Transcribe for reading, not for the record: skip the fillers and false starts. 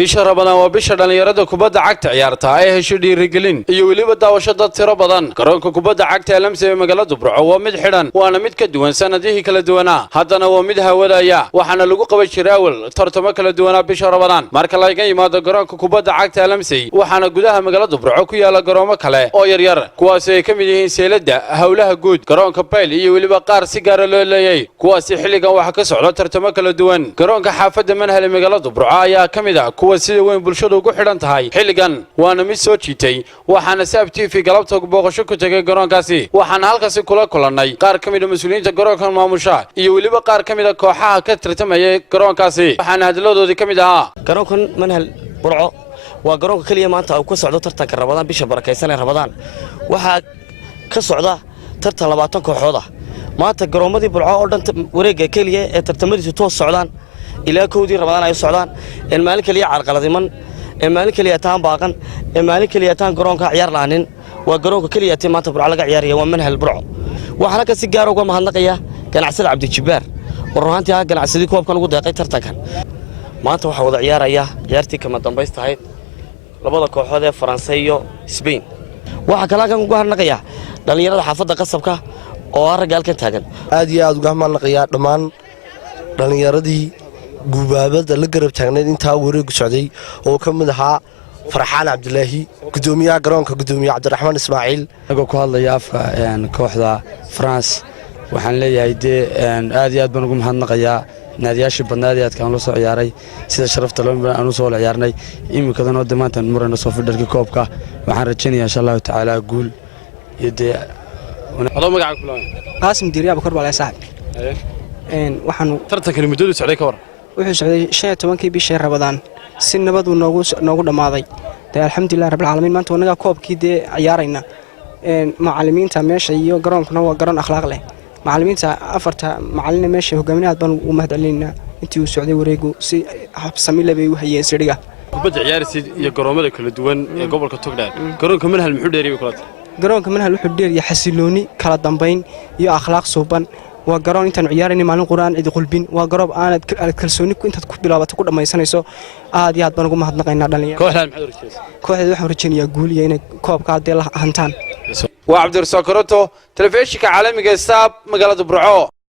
bisha Ramadaan waa bisha dhalinyarada kubadda cagta ciyaarta ay hesho dhiirigelin iyo waliba daawasho dad tiro badan garoonka kubadda cagta ee Lamse ee magaalada Burco waa mid xidhan waana mid ka duwan sanadihii kala duwanaa haddana waa mid hawadaya waxaana lagu qaban jiray awal tartamo kala duwanaa bisha Ramadaan marka laga yimaado garoonka kubadda cagta ee Lamse waxaana gudaha magaalada Burco ku yaala garoomo kale oo yaryar kuwaas ay ka mid yihiin seelada hawlaha guud garoonka Bayl iyo waliba qaar si gaar ah loo leeyahay kuwaas xilligan waxa ka socda tartamo kala duwan garoonka xaafadda Manhal ee magaalada Burco ayaa ka mid ah kuwa sida weyn bulshadu ugu xidhan tahay xilligan waana mid soo jiitay waxaana Saab TV galabta booqasho ku tagay garoonkaasi waxaana halkaas kula kulanay qaar ka mid ah mas'uuliyiinta garoonka maamusha iyo waliba qaar ka mid ah kooxaha ka tartamaya garoonkaasi waxaana hadaladoodii ka mid ah garoonkan Manhal Burco waa garoonka kaliya maanta uu ka socdo tartanka Ramadaan bisha barakeysan ee Ramadaan waxa ka socda tartan 20 kooxood ah maanta garoomadii Burco oo dhan wareegga kaliya ee tartamadiisu toos socdaan ilaa koodii Ramadaan ay socdaan in maalin kaliya carqaladiman in maalin kaliya taan baaqan in maalin kaliya taan garoonka ciyaar laanin waa garoonka kaliya tii maanta Burco laga ciyaariyo waa Manhal Burco waxaana ka si gaar ah uga mahadnaqaya ganacsade Cabdi Jibaar oo runtii ah ganacsadii koobkan ugu deeqay tartankan maanta waxa wada ciyaaraya ciyaartii kama dambaystahay labada kooxood ee Faransa iyo Spain waxa kala kan ugu harnaqaya dhalinyarada xaafadda qasabka oo aragaalka taagan aad iyo aad uga mahadnaqaya dhamaan dhalinyaradii gubaabada la garab taagneed inta wareeg socday oo ka mid ahaa Farxaan Cabdilaahi gudoomiyaha garoonka gudoomiyaha Cabdiraxmaan Ismaaciil ago ku hadlaya afka kooxda France waxaan leeyahay aad iyo aad baan ugu mahadnaqayaa naadiyaashii badnaadii aad kaan la soo ciyaaray sida sharafta loo aanu soo ciyarnay imikadan oo dhamaantan murana soo fidharkii koobka waxaan rajaynayaa insha Allah taala guul iyo hado magaca kulan Qaasim Diiriya Bakar Balay saaxib waxaan tartanka muddadu socday ka war wuxuu socday 15kii bishii Ramadaan si nabad uu noogu dhamaaday alxamdulillah rabbil caalamiin maanta wanaga koobkii ciyaarayna macallimiinta meesha iyo garoonkuna waa garoon akhlaaq leh macallimiinta afarta macallin meesha hogaaminaad baan u mahadcelinaa intii uu socday wareegu si habsami leh bay u hayeen siriga kubadda ciyaarsid iyo garoomada kala duwan ee gobolka Togdheer garoonka Manhal muxuu dheeriyay kulada garoonka Manhal wuxuu dheeriyay xasilooni kala dambeyn iyo akhlaaq suuban waa garoon intaan ciyaarayna maalin quraan cid qulbin waa garoob aanad kalsooni ku intaad ku bilaabato ku dhamaysanayso aad iyo aad baan ugu mahadnaqaynaa dhalinyarada kooxda waxaan rajaynayaa guul iyo inay koobka hadee la hantaan waa Cabdi Rasaaq Karoto telefishinka caalamiga Saab magaalada Burco.